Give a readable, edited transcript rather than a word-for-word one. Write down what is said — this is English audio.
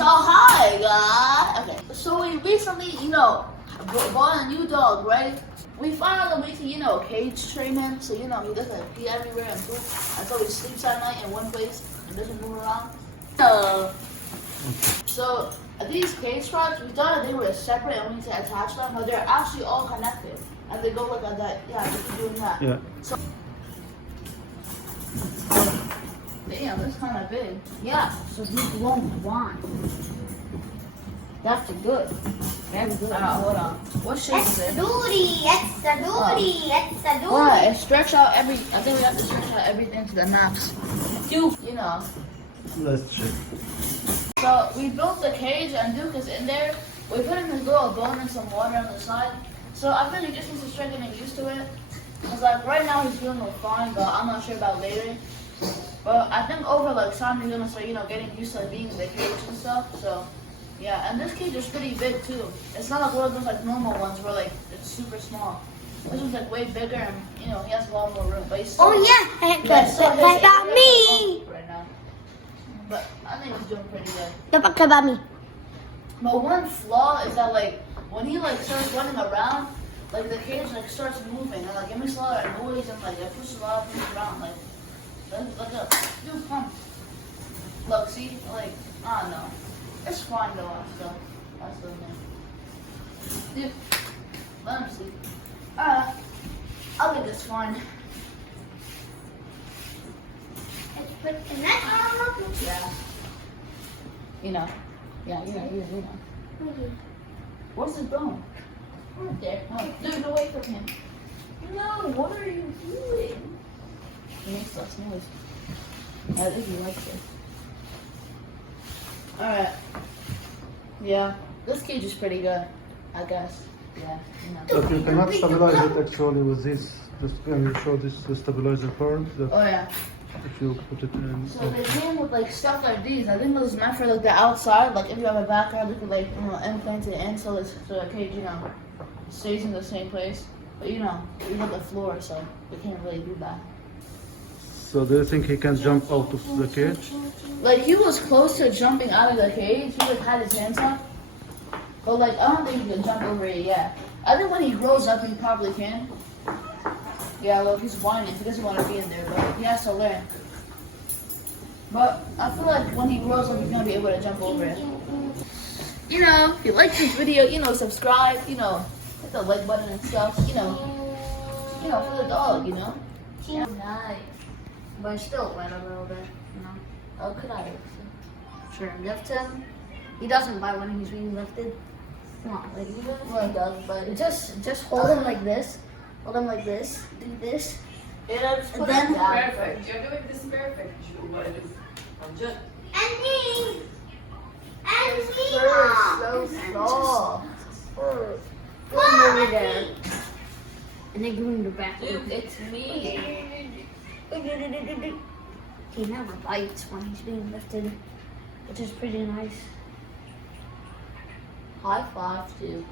So hi guys. Okay. So we recently, bought a new dog, right? We found out that we can, cage train him, so he doesn't pee everywhere and poop until he sleeps at night in one place and doesn't move around. So these cage traps, we thought that they were separate and we need to attach them, but they're actually all connected. And they go like that. Yeah, they keep doing that. Yeah. So, damn, that's kind of big. Yeah, so he's blowing wine. That's good. Very good. Hold on. What shape is it? Extra duty. What? Stretch out I think we have to stretch out everything to the max. Duke, Let's check. So we built the cage and Duke is in there. We put him in his little bone and some water on the side. So I think he just needs to start getting used to it. Cause like right now he's doing fine, but I'm not sure about later. But I think over time he's gonna start, getting used to being in the cage and stuff. So yeah, and this cage is pretty big too. It's not like one of those normal ones where it's super small. This one's way bigger and he has a lot more room. But he's still, What about me? right now. But I think he's doing pretty good. What about me? But one flaw is that when he starts running around, the cage starts moving and it makes a lot of noise and it pushes a lot of things around. Look up. Dude, come. Look, see? I don't know. It's fine though, that's the thing. Dude, let him sleep. I think it's fine. Let's put the net on. Yeah. Yeah, Where's his bone? Right there. Oh, dude, away from him. No, what are you doing? He makes less noise. I think he likes it. Alright. Yeah. This cage is pretty good, I guess. Yeah, But you cannot stabilize it actually with this. Just can you show this the stabilizer part? Oh yeah. If you put it in. So they came with stuff like these. I think it was meant for the outside. If you have a backyard, you could implant it in so the cage stays in the same place. But we have the floor, so we can't really do that. So do you think he can jump out of the cage? He was close to jumping out of the cage. He had his hands up. But I don't think he can jump over it yet. I think when he grows up, he probably can. Yeah, look, he's whining. He doesn't want to be in there, but he has to learn. But I feel like when he grows up, he's going to be able to jump over it. If you like this video, subscribe, hit the like button and stuff, for the dog, Yeah. Nice. But it's still wet a little bit, Oh, could I? Sure, lift him. He doesn't bite when he's being lifted. Come on, Well, he does, but just hold him like this. Hold him like this. Do this. and then Perfect. You're doing this perfect. Just so soft. Come over there. And then give him the back. Dude, it's me. He never bites when he's being lifted, which is pretty nice. High five, dude.